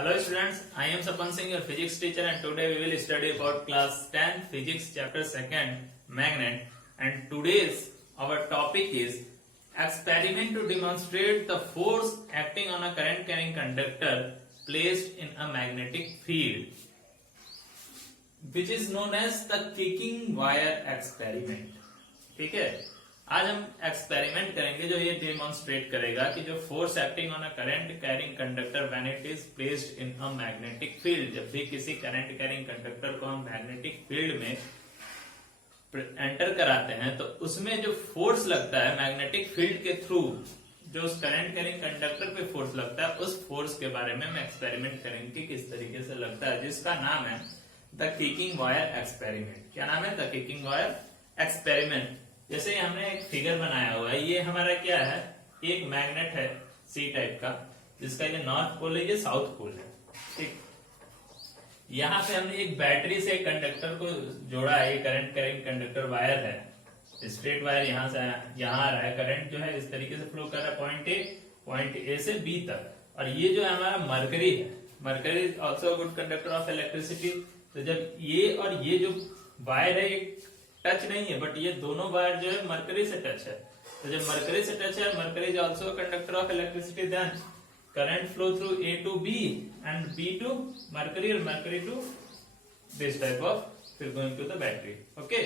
Hello students, I am Sapan Singh, your physics teacher, and today we will study about class 10 physics chapter 2nd magnet, and today's our topic is experiment to demonstrate the force acting on a current carrying conductor placed in a magnetic field, which is known as the kicking wire experiment. ठीक है, आज हम experiment करेंगे जो ये demonstrate करेगा कि जो force acting on a current carrying conductor when it is placed in a magnetic field, जब भी किसी करंट कैरिंग कंडक्टर को हम मैग्नेटिक फील्ड में एंटर कराते हैं तो उसमें जो फोर्स लगता है मैग्नेटिक फील्ड के थ्रू, जो उस करंट कैरिंग कंडक्टर पे फोर्स लगता है, उस फोर्स के बारे में हम एक्सपेरिमेंट करेंगे कि किस तरीके से लगता है, जिसका नाम है द किकिंग वायर एक्सपेरिमेंट। क्या नाम है? The kicking wire experiment. जैसे हमने एक फिगर बनाया हुआ है, ये हमारा क्या है, एक मैग्नेट है सी टाइप का, जिसका ये नॉर्थ पोल है, ये साउथ पोल है। ठीक, यहाँ पे हमने एक बैटरी से कंडक्टर को जोड़ा है, ये करंट कैरिंग कंडक्टर वायर है, स्ट्रेट वायर यहाँ से यहाँ आ रहा है, करंट जो है इस तरीके से फ्लो कर रहा है पॉइंट ए से बी तक। और ये जो है हमारा मरकरी है, mercury is also good conductor of electricity. तो जब ये और ये जो वायर है ये टच नहीं है, बट ये दोनों वायर जो है मरकरी से टच है। तो जब मरकरी से टच है, mercury is also conductor of electricity, then current flow through A to B and B to mercury और mercury to this type of, फिर going to the battery. Okay,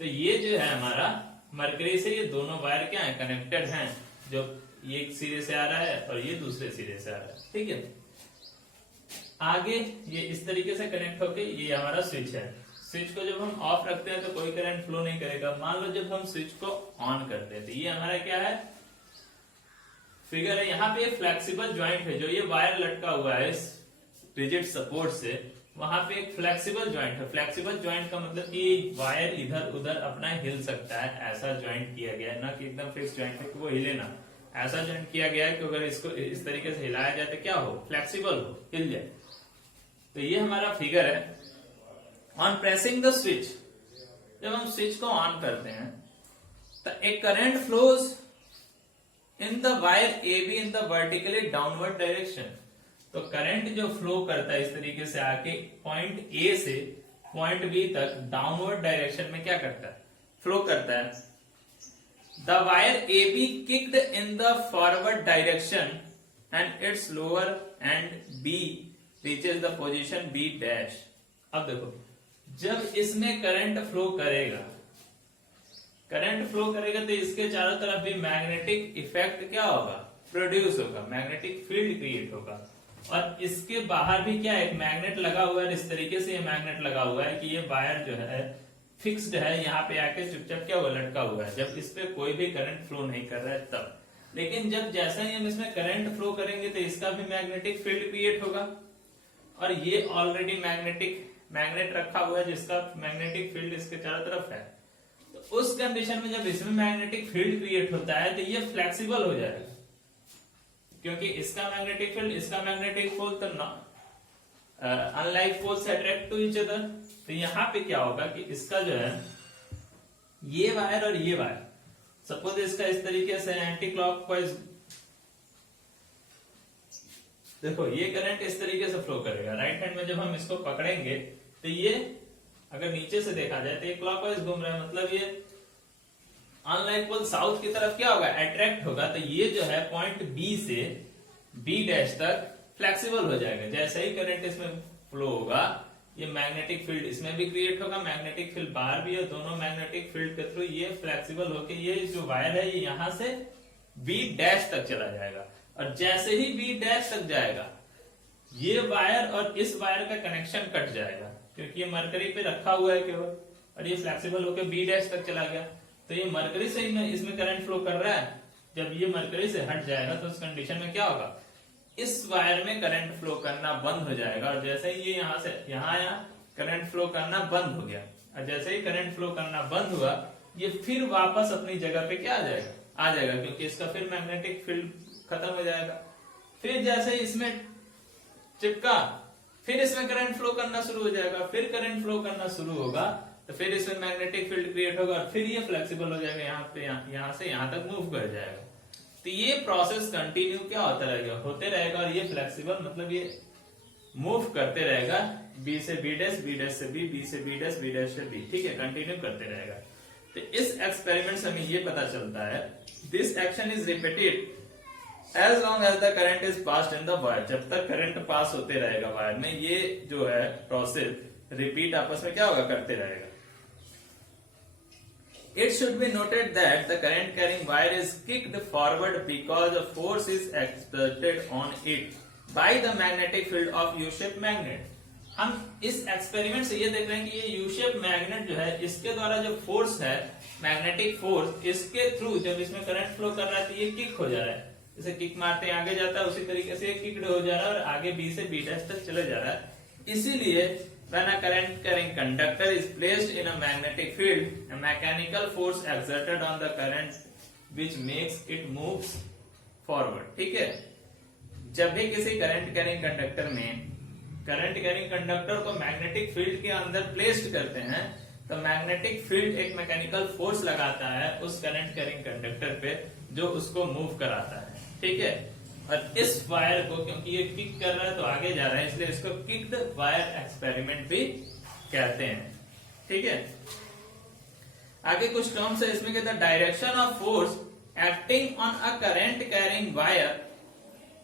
तो ये जो है हमारा मरकरी से ये दोनों वायर क्या है, कनेक्टेड हैं, जो ये एक सिरे से आ रहा है और ये दूसरे सिरे से आ रहा है। ठीक है, आगे ये इस तरीके से कनेक्ट होके ये हमारा स्विच है। स्विच को जब हम ऑफ रखते हैं तो कोई करंट फ्लो नहीं करेगा। मान लो जब हम स्विच को ऑन करते हैं तो ये हमारा क्या है, फिगर है, यहाँ पे फ्लेक्सिबल ज्वाइंट है, जो ये वायर लटका हुआ है इस रिजिड सपोर्ट से, वहां पे एक फ्लेक्सिबल ज्वाइंट है। फ्लेक्सिबल ज्वाइंट का मतलब कि वायर इधर उधर अपना हिल सकता है, ऐसा ज्वाइंट किया गया है, ना कि एकदम फिक्स ज्वाइंट है कि वो हिले ना, ऐसा ज्वाइंट किया गया है कि अगर इसको इस तरीके से हिलाया जाए तो क्या हो, फ्लेक्सिबल हो, हिल जाए। तो ये हमारा फिगर है। ऑन प्रेसिंग द स्विच, जब हम स्विच को ऑन करते हैं तो एक current flows in the wire A B in the vertically downward direction. तो करंट जो फ्लो करता है इस तरीके से आके पॉइंट ए से पॉइंट बी तक डाउनवर्ड डायरेक्शन में क्या करता है, फ्लो करता है। The wire A B kicked in the forward direction and its lower end B reaches the position B dash. अब देखो, जब इसमें करंट फ्लो करेगा, करंट फ्लो करेगा तो इसके चारों तरफ भी मैग्नेटिक इफेक्ट क्या होगा, प्रोड्यूस होगा, मैग्नेटिक फील्ड क्रिएट होगा। और इसके बाहर भी क्या है, एक मैग्नेट लगा हुआ है, इस तरीके से ये मैग्नेट लगा हुआ है कि ये वायर जो है फिक्स्ड है, यहाँ पे आके चुपचाप क्या हुआ, लटका हुआ है, जब इस पे कोई भी करंट फ्लो नहीं कर रहा है तब। लेकिन जब जैसा ही हम इसमें करंट फ्लो करेंगे तो इसका भी मैग्नेटिक फील्ड क्रिएट होगा, और ये ऑलरेडी मैग्नेट रखा हुआ है जिसका मैग्नेटिक फील्ड इसके चारों तरफ है। तो उस कंडीशन में जब इसमें मैग्नेटिक फील्ड क्रिएट होता है तो ये फ्लेक्सिबल हो जाएगा, क्योंकि इसका मैग्नेटिक फील्ड इसका मैग्नेटिक फोर्स तो unlike force attract to each other. तो यहाँ पे क्या होगा कि इसका जो है ये वायर और ये वायर, सपोज इसका इस तरीके से एंटी क्लॉकवाइज, देखो ये करंट इस तरीके से फ्लो करेगा, राइट हैंड में जब हम इसको पकड़ेंगे तो ये अगर नीचे से देखा जाए तो ये क्लॉकवाइज घूम रहा है, मतलब ये अनलाइक पोल साउथ की तरफ क्या होगा, अट्रैक्ट होगा। तो ये जो है पॉइंट बी से बी डैश तक फ्लेक्सिबल हो जाएगा। जैसे ही करंट इसमें फ्लो होगा ये मैग्नेटिक फील्ड इसमें भी क्रिएट होगा, मैग्नेटिक फील्ड बाहर भी है, दोनों मैग्नेटिक फील्ड के थ्रू ये फ्लेक्सिबल होके ये जो वायर है ये यहाँ से बी डैश तक चला जाएगा। और जैसे ही बी डैश तक जाएगा ये वायर और इस वायर का कनेक्शन कट जाएगा, क्योंकि ये मरकरी पे रखा हुआ है केवल, और ये फ्लेक्सिबल होकर बी डैश तक चला गया। तो ये मरकरी से ही इसमें करंट फ्लो कर रहा है, जब ये मरकरी से हट जाएगा तो उस कंडीशन में क्या होगा, इस वायर में करंट फ्लो करना बंद हो जाएगा। और जैसे ही ये यहाँ से यहाँ आया करंट फ्लो करना बंद हो गया, और जैसे ही करंट फ्लो करना बंद हुआ ये फिर वापस अपनी जगह पे क्या आ जाएगा, क्योंकि इसका फिर मैग्नेटिक फील्ड खत्म हो जाएगा। फिर जैसे ही इसमें चिपका फिर इसमें करंट फ्लो करना शुरू हो जाएगा, फिर करंट फ्लो करना शुरू होगा तो फिर इसमें मैग्नेटिक फील्ड क्रिएट होगा, और फिर ये फ्लेक्सिबल हो जाएगा, यहाँ से यहाँ तक मूव कर जाएगा। तो ये प्रोसेस कंटिन्यू क्या होता रहेगा, होते रहेगा, और ये फ्लेक्सिबल मतलब ये मूव करते रहेगा बी से बी डैश, बी डैश से बी, बी से बी डैश, बी डैश से बी, ठीक है, कंटिन्यू करते रहेगा। तो इस एक्सपेरिमेंट से हमें ये पता चलता है this action is repeated as long as the current is passed in the wire. जब तक करंट पास होते रहेगा वायर में, ये जो है प्रोसेस रिपीट आपस में क्या होगा, करते रहेगा। It should be noted that the current carrying wire is kicked forward because a force is exerted on it by the magnetic field of U-shaped magnet। हम इस एक्सपेरिमेंट से ये देख रहे हैं कि ये U-shaped magnet जो है, इसके द्वारा जो फोर्स है, मैग्नेटिक फोर्स, इसके थ्रू जब इसमें करंट फ्लो कर रहा है तो ये किक हो जा रहा है। जैसे किक मारते हैं आगे जाता है, उसी तरीके से किक्ड हो जा रहा है और आगे बी से बी डैश तक चले जा रहा है। इसीलिए when a current carrying conductor is placed in a magnetic field, a mechanical force exerted on the current which makes it moves forward। ठीक है, जब भी किसी करंट कैरिंग कंडक्टर में, करंट कैरिंग कंडक्टर को मैग्नेटिक फील्ड के अंदर placed करते हैं, तो मैग्नेटिक फील्ड एक मैकेनिकल फोर्स लगाता है उस करंट कैरिंग कंडक्टर पे, जो उसको मूव कराता है। ठीक है, और इस वायर को क्योंकि ये किक कर रहा है तो आगे जा रहा है, इसलिए इसको किक्ड वायर एक्सपेरिमेंट भी कहते हैं। ठीक है, आगे कुछ टर्म्स है इसमें, कहता है direction of force acting on a current carrying wire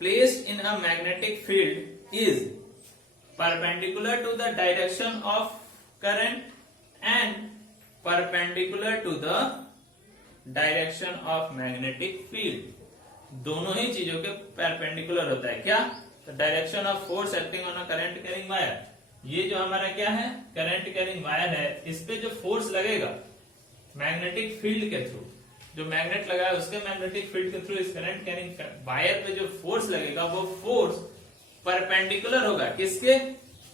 placed in a magnetic field is perpendicular to the direction of current and perpendicular to the direction of magnetic field. दोनों ही चीजों के परपेंडिकुलर होता है। क्या? तो direction of force acting on a current carrying wire, ये जो हमारा क्या है, करंट कैरिंग वायर है, इस पे जो फोर्स लगेगा मैग्नेटिक फील्ड के थ्रू, जो मैग्नेट लगा है उसके मैग्नेटिक फील्ड के थ्रू इस करंट कैरिंग वायर पे जो फोर्स लगेगा, वो फोर्स परपेंडिकुलर होगा किसके,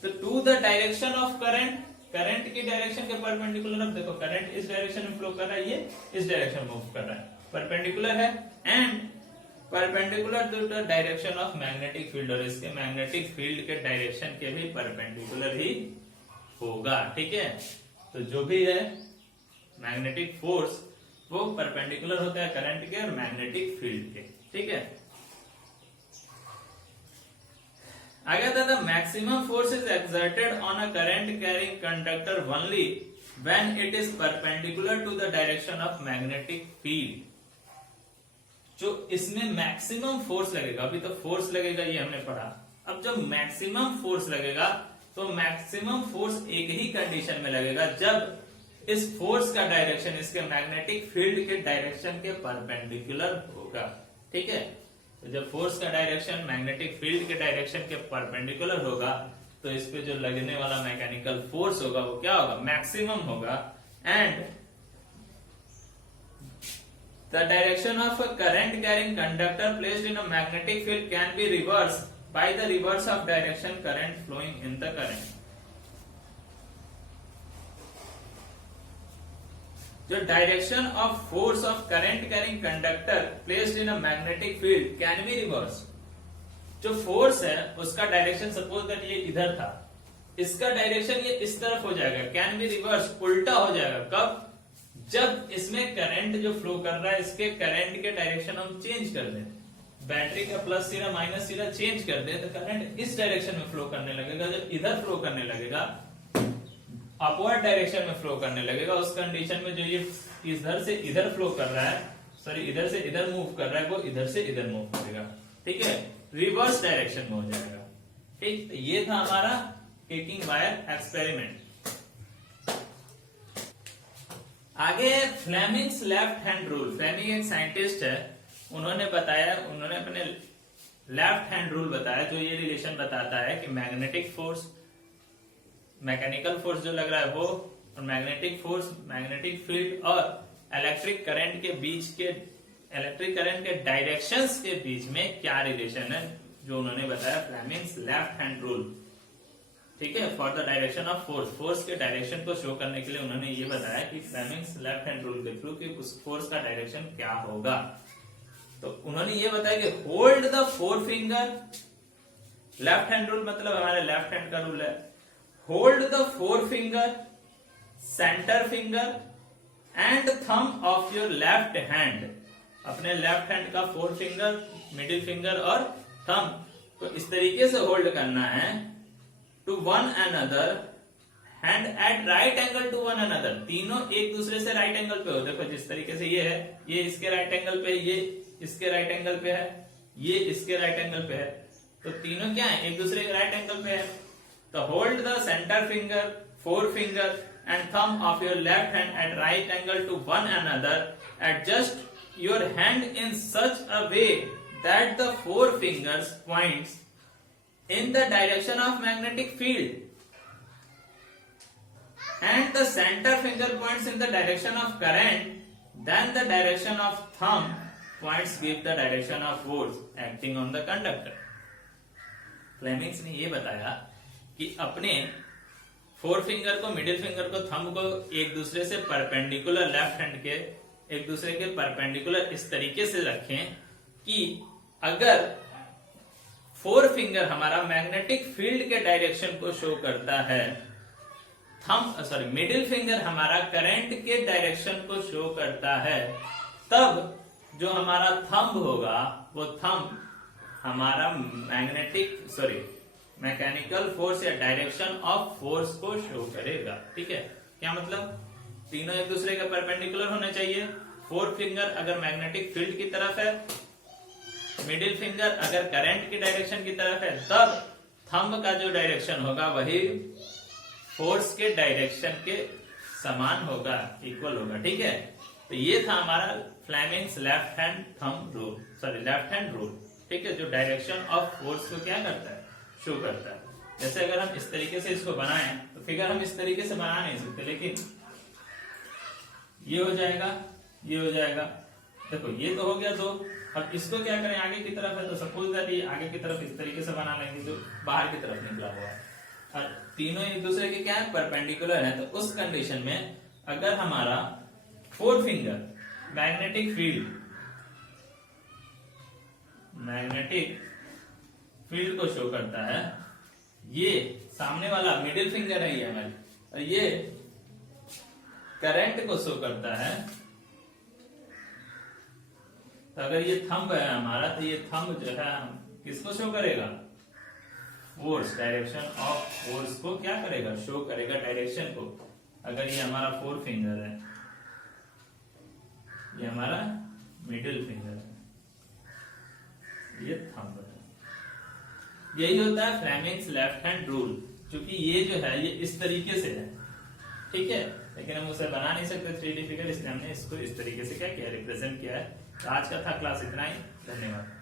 तो to the direction of current, current की डायरेक्शन के परपेंडिकुलर। अब देखो करंट इस डायरेक्शन में फ्लो कर रहा है, ये इस डायरेक्शन में मूव कर रहा है, परपेंडिकुलर है, and perpendicular to the direction of magnetic field, और इसके मैग्नेटिक फील्ड के डायरेक्शन के भी परपेंडिकुलर ही होगा। ठीक है, तो जो भी है मैग्नेटिक फोर्स वो परपेंडिकुलर होता है करंट के और मैग्नेटिक फील्ड के। ठीक है, आगे आता है maximum force is exerted on a current carrying conductor only when it is perpendicular to the direction of magnetic field. जो इसमें मैक्सिमम फोर्स लगेगा, अभी तो फोर्स लगेगा ये हमने पढ़ा, अब जब मैक्सिमम फोर्स लगेगा तो मैक्सिमम फोर्स एक ही कंडीशन में लगेगा जब इस फोर्स का डायरेक्शन इसके मैग्नेटिक फील्ड के डायरेक्शन के परपेंडिकुलर होगा। ठीक है, तो जब फोर्स का डायरेक्शन मैग्नेटिक फील्ड के डायरेक्शन के परपेंडिकुलर होगा तो इस पे जो लगने वाला मैकेनिकल फोर्स होगा वो क्या होगा, मैक्सिमम होगा। And the direction of a current carrying conductor placed in a magnetic field can be reversed by the reverse of direction current flowing in the current। जो direction of force of current carrying conductor placed in a magnetic field can be reverse. जो force है उसका direction suppose that ये इधर था, इसका direction ये इस तरफ हो जाएगा, कैन बी रिवर्स, उल्टा हो जाएगा। कब? जब इसमें करंट जो फ्लो कर रहा है इसके करंट के डायरेक्शन हम चेंज कर दें, बैटरी का प्लस सिरा माइनस सिरा चेंज कर दें, तो करंट इस डायरेक्शन में फ्लो करने लगेगा। जब इधर फ्लो करने लगेगा, अपवर्ड डायरेक्शन में फ्लो करने लगेगा, उस कंडीशन में जो ये इधर से इधर फ्लो कर रहा है, सॉरी इधर से इधर मूव कर रहा है, वो इधर से इधर मूव करेगा। ठीक है, रिवर्स डायरेक्शन में हो जाएगा। ठीक, तो ये था हमारा किकिंग वायर एक्सपेरिमेंट। आगे Fleming's left hand rule. Fleming एक साइंटिस्ट है, उन्होंने बताया, उन्होंने अपने लेफ्ट हैंड रूल बताया जो ये रिलेशन बताता है कि मैग्नेटिक फोर्स, मैकेनिकल फोर्स जो लग रहा है वो, और मैग्नेटिक फोर्स, मैग्नेटिक फील्ड और इलेक्ट्रिक करंट के बीच के, इलेक्ट्रिक करंट के डायरेक्शंस के बीच में क्या रिलेशन है, जो उन्होंने बताया फ्लेमिंग्स लेफ्ट हैंड रूल। ठीक है, for the direction of force, force के डायरेक्शन को शो करने के लिए उन्होंने ये बताया कि फ्लेमिंग्स लेफ्ट हैंड रूल के थ्रू कि उस फोर्स का डायरेक्शन क्या होगा। तो उन्होंने ये बताया कि hold the forefinger, left hand rule मतलब हमारे लेफ्ट हैंड का रूल है, hold the forefinger, centre finger and thumb of your left hand. अपने लेफ्ट हैंड का फोर फिंगर, मिडिल फिंगर और थंब को इस तरीके से होल्ड करना है to one another hand at right angle to one another, तीनों एक दूसरे से राइट एंगल पे हो। देखो जिस तरीके से ये है, ये इसके राइट एंगल पे, ये इसके राइट एंगल पे है, ये इसके राइट एंगल पे है, तो तीनों क्या है, एक दूसरे के राइट एंगल पे है। तो hold the centre finger, forefinger and thumb of your left hand at right angle to one another, adjust your hand in such a way that the forefingers points in the direction of magnetic field and the center finger points in the direction of current, then the direction of thumb points give the direction of force acting on the conductor. Fleming's ने ये बताया कि अपने four finger को, middle finger को, thumb को एक दूसरे से परपेंडिकुलर, लेफ्ट हैंड के एक दूसरे के परपेंडिकुलर इस तरीके से रखें कि अगर फोर फिंगर हमारा मैग्नेटिक फील्ड के डायरेक्शन को शो करता है, मिडिल फिंगर हमारा करंट के डायरेक्शन को शो करता है, तब जो हमारा थंब होगा वो थंब हमारा मैकेनिकल फोर्स या डायरेक्शन ऑफ फोर्स को शो करेगा। ठीक है, क्या मतलब, तीनों एक दूसरे के परपेंडिकुलर होने चाहिए। फोर फिंगर अगर मैग्नेटिक फील्ड की तरफ है, मिडिल फिंगर अगर करंट की डायरेक्शन की तरफ है, तब थंब का जो डायरेक्शन होगा वही फोर्स के डायरेक्शन के समान होगा, इक्वल होगा। ठीक है, तो ये था हमारा Fleming's left hand thumb rule, left hand rule. ठीक है, जो डायरेक्शन ऑफ फोर्स को क्या करता है, शो करता है। जैसे अगर हम इस तरीके से इसको बनाएं तो फिगर हम इस तरीके से बना नहीं सकते, लेकिन ये हो जाएगा, ये हो जाएगा। देखो ये तो हो गया दो। अब इसको क्या करें, आगे की तरफ है तो सपोज दैट ये आगे की तरफ इस तरीके से बना लेंगे जो बाहर की तरफ निकला हुआ है, और तीनों एक दूसरे के क्या है, परपेंडिकुलर है। तो उस कंडीशन में अगर हमारा फोर फिंगर मैग्नेटिक फील्ड को शो करता है, ये सामने वाला मिडिल फिंगर है ये हमारी, और ये करंट को शो करता है, तो अगर ये थंब है हमारा, तो ये थंब जो है किसको शो करेगा, फोर्स, डायरेक्शन ऑफ फोर्स को क्या करेगा, शो करेगा डायरेक्शन को। अगर ये हमारा फोर फिंगर है, ये हमारा मिडिल फिंगर है, ये थंब है। यही होता है फ्लेमिंग्स लेफ्ट हैंड रूल, क्योंकि ये जो है ये इस तरीके से है। ठीक है, लेकिन हम उसे बना नहीं सकते 3D फिगर, इसलिए हमने इसको इस तरीके से क्या किया, रिप्रेजेंट किया है। आज का था क्लास इतना ही, धन्यवाद।